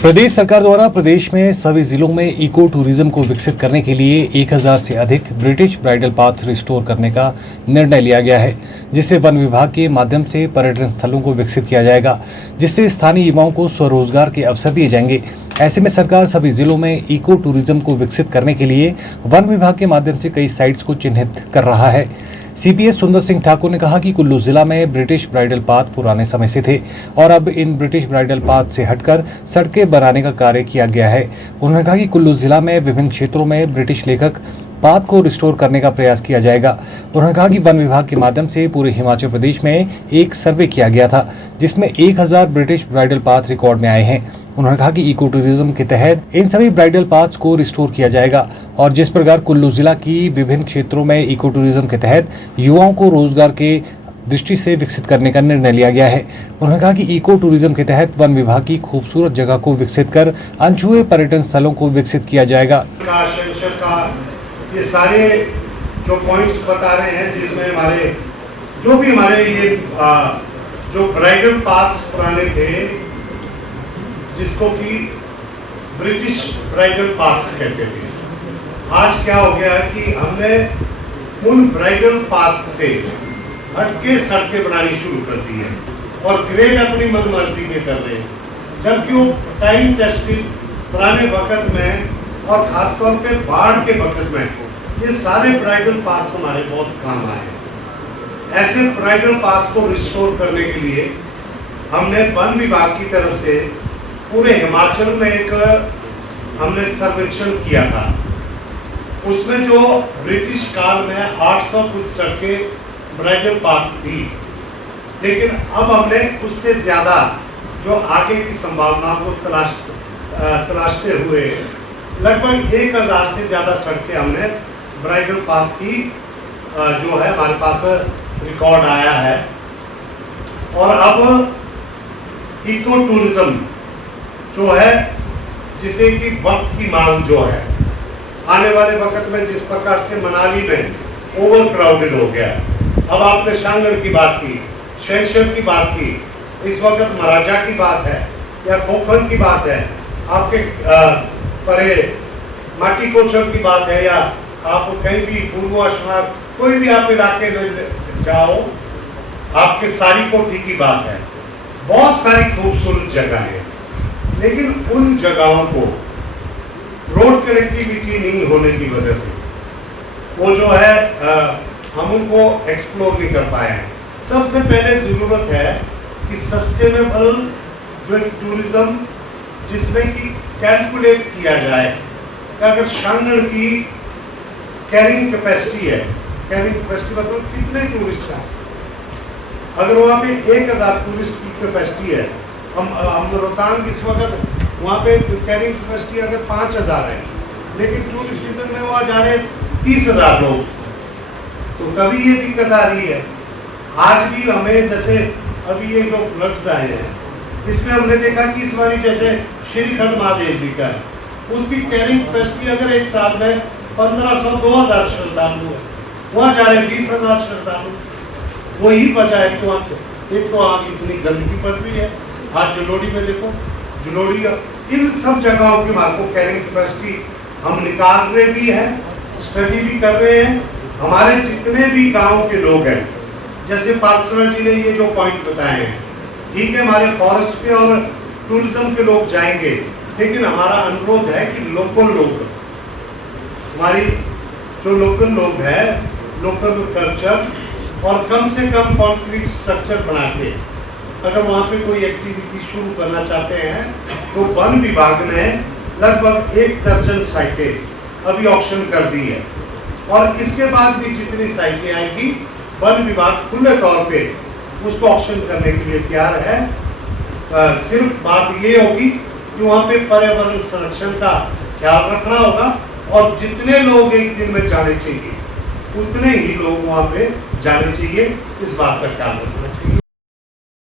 प्रदेश सरकार द्वारा प्रदेश में सभी जिलों में इको टूरिज्म को विकसित करने के लिए 1000 से अधिक ब्रिटिश ब्राइडल पाथ रिस्टोर करने का निर्णय लिया गया है, जिससे वन विभाग के माध्यम से पर्यटन स्थलों को विकसित किया जाएगा, जिससे स्थानीय युवाओं को स्वरोजगार के अवसर दिए जाएंगे। ऐसे में सरकार सभी जिलों में इको टूरिज्म को विकसित करने के लिए वन विभाग के माध्यम से कई साइट्स को चिन्हित कर रहा है। सीपीएस सुंदर सिंह ठाकुर ने कहा कि कुल्लू जिला में ब्रिटिश ब्राइडल पाथ पुराने समय से थे और अब इन ब्रिटिश ब्राइडल पाथ से हटकर सड़कें बनाने का कार्य किया गया है। उन्होंने कहा कि कुल्लू जिला में विभिन्न क्षेत्रों में ब्रिटिश लेखक पाथ को रिस्टोर करने का प्रयास किया जाएगा। उन्होंने कहा कि वन विभाग के माध्यम से पूरे हिमाचल प्रदेश में एक सर्वे किया गया था, जिसमें 1000 ब्रिटिश ब्राइडल पाथ रिकॉर्ड में आए हैं। उन्होंने कहा कि इको टूरिज्म के तहत इन सभी ब्राइडल पाथ्स को रिस्टोर किया जाएगा और जिस प्रकार कुल्लू जिला की विभिन्न क्षेत्रों में इको टूरिज्म के तहत युवाओं को रोजगार के दृष्टि से विकसित करने का निर्णय लिया गया है। उन्होंने कहा कि इको टूरिज्म के तहत वन विभाग की खूबसूरत जगह को विकसित कर अनछुए पर्यटन स्थलों को विकसित किया जाएगा। ये सारे जो पॉइंट्स बता रहे हैं, जिसमें हमारे ये जो ब्राइडल पाथ्स पुराने थे, जिसको कि ब्रिटिश ब्राइडल पाथ्स कहते थे, आज क्या हो गया है कि हमने उन ब्राइडल पाथ्स से हटके सड़कें बनानी शुरू कर दी है और ग्रेड अपनी मनमर्जी में कर रहे हैं, जबकि वो टाइम टेस्टेड पुराने वक्त में और खासतौर पे बाढ़ के वक्त में ये सारे ब्राइडल पाथ्स हमारे बहुत काम आए हैं। ऐसे ब्राइडल पाथ्स को रिस्टोर करने के लिए हमने वन विभाग की तरफ से पूरे हिमाचल में एक हमने सर्वेक्षण किया था। उसमें जो ब्रिटिश काल में 800 कुछ सड़कें ब्राइडल पाथ थी, लेकिन अब हमने उससे ज्यादा जो आगे की संभावनाओं को तलाशते हुए लगभग 1000 से ज्यादा सड़कें हमने ब्राइडल पाथ की जो है हमारे पास रिकॉर्ड आया है। और अब इको टूरिज्म जो है, जिसे कि वक्त की मांग जो है, आने वाले वक्त में जिस प्रकार से मनाली में ओवर क्राउडेड हो गया, अब आपने शांगड़ की बात की, शहर की बात की, इस वक्त महाराजा की बात है या खोखन की बात है, आपके परे माटी कोचर की बात है, या आप कहीं भी पूर्वाश्रम कोई भी आप इलाके में जाओ, आपके सारी कोठी की बात है, बहुत सारी खूबसूरत जगह है, लेकिन उन जगहों को रोड कनेक्टिविटी नहीं होने की वजह से वो जो है हम उनको एक्सप्लोर नहीं कर पाए हैं। सबसे पहले जरूरत है कि सस्टेनेबल जो एक टूरिज्म जिसमें कि कैलकुलेट किया जाए कि अगर शांगड़ की कैरिंग कैपेसिटी है, कैरिंग कैपेसिटी मतलब कितने टूरिस्ट आ सकते हैं, अगर वहाँ पे 1000 टूरिस्ट की कैपेसिटी है, हम रोहतांग इस वक्त वहाँ पे कैरिंग कैपेसिटी अगर 5000 है, लेकिन टूरिस्ट सीजन में वहाँ जा रहे 30,000 लोग, तो कभी ये दिक्कत आ रही है। आज भी हमें जैसे अभी ये जो फ्लड्स आए हैं, इसमें हमने देखा कि इस बारी जैसे श्रीखंड महादेव जी का है, उसकी कैरिंग कैपेसिटी अगर एक साल में 1500-2000 श्रद्धालु है, वहाँ जा रहे 20,000 श्रद्धालु। वही वजह है कि एक तो आग इतनी गंदगी पड़ रही है। आज जलोड़ी में देखो, जलोड़ी इन सब जगहों की बात को कैरिंग कैपेसिटी हम निकाल रहे भी हैं, स्टडी भी कर रहे हैं। हमारे जितने भी गांव के लोग हैं, जैसे पार्सना जी ने ये जो पॉइंट बताए हैं, ठीक है, हमारे फॉरेस्ट के और टूरिज्म के लोग जाएंगे, लेकिन हमारा अनुरोध है कि लोकल लोग, हमारी जो लोकल लोग हैं, लोकल कल्चर और कम से कम कॉन्क्रीट स्ट्रक्चर बना के अगर वहाँ पे कोई एक्टिविटी शुरू करना चाहते हैं, तो वन विभाग ने लगभग 1 दर्जन साइटें अभी ऑक्शन कर दी है और इसके बाद भी जितनी साइटें आएगी, वन विभाग खुले तौर पे उसको ऑक्शन करने के लिए तैयार है। सिर्फ बात ये होगी कि वहाँ पे पर्यावरण संरक्षण का ख्याल रखना होगा और जितने लोग एक दिन में जाने चाहिए, उतने ही लोग वहाँ पे जाने चाहिए, इस बात का ख्याल रखना।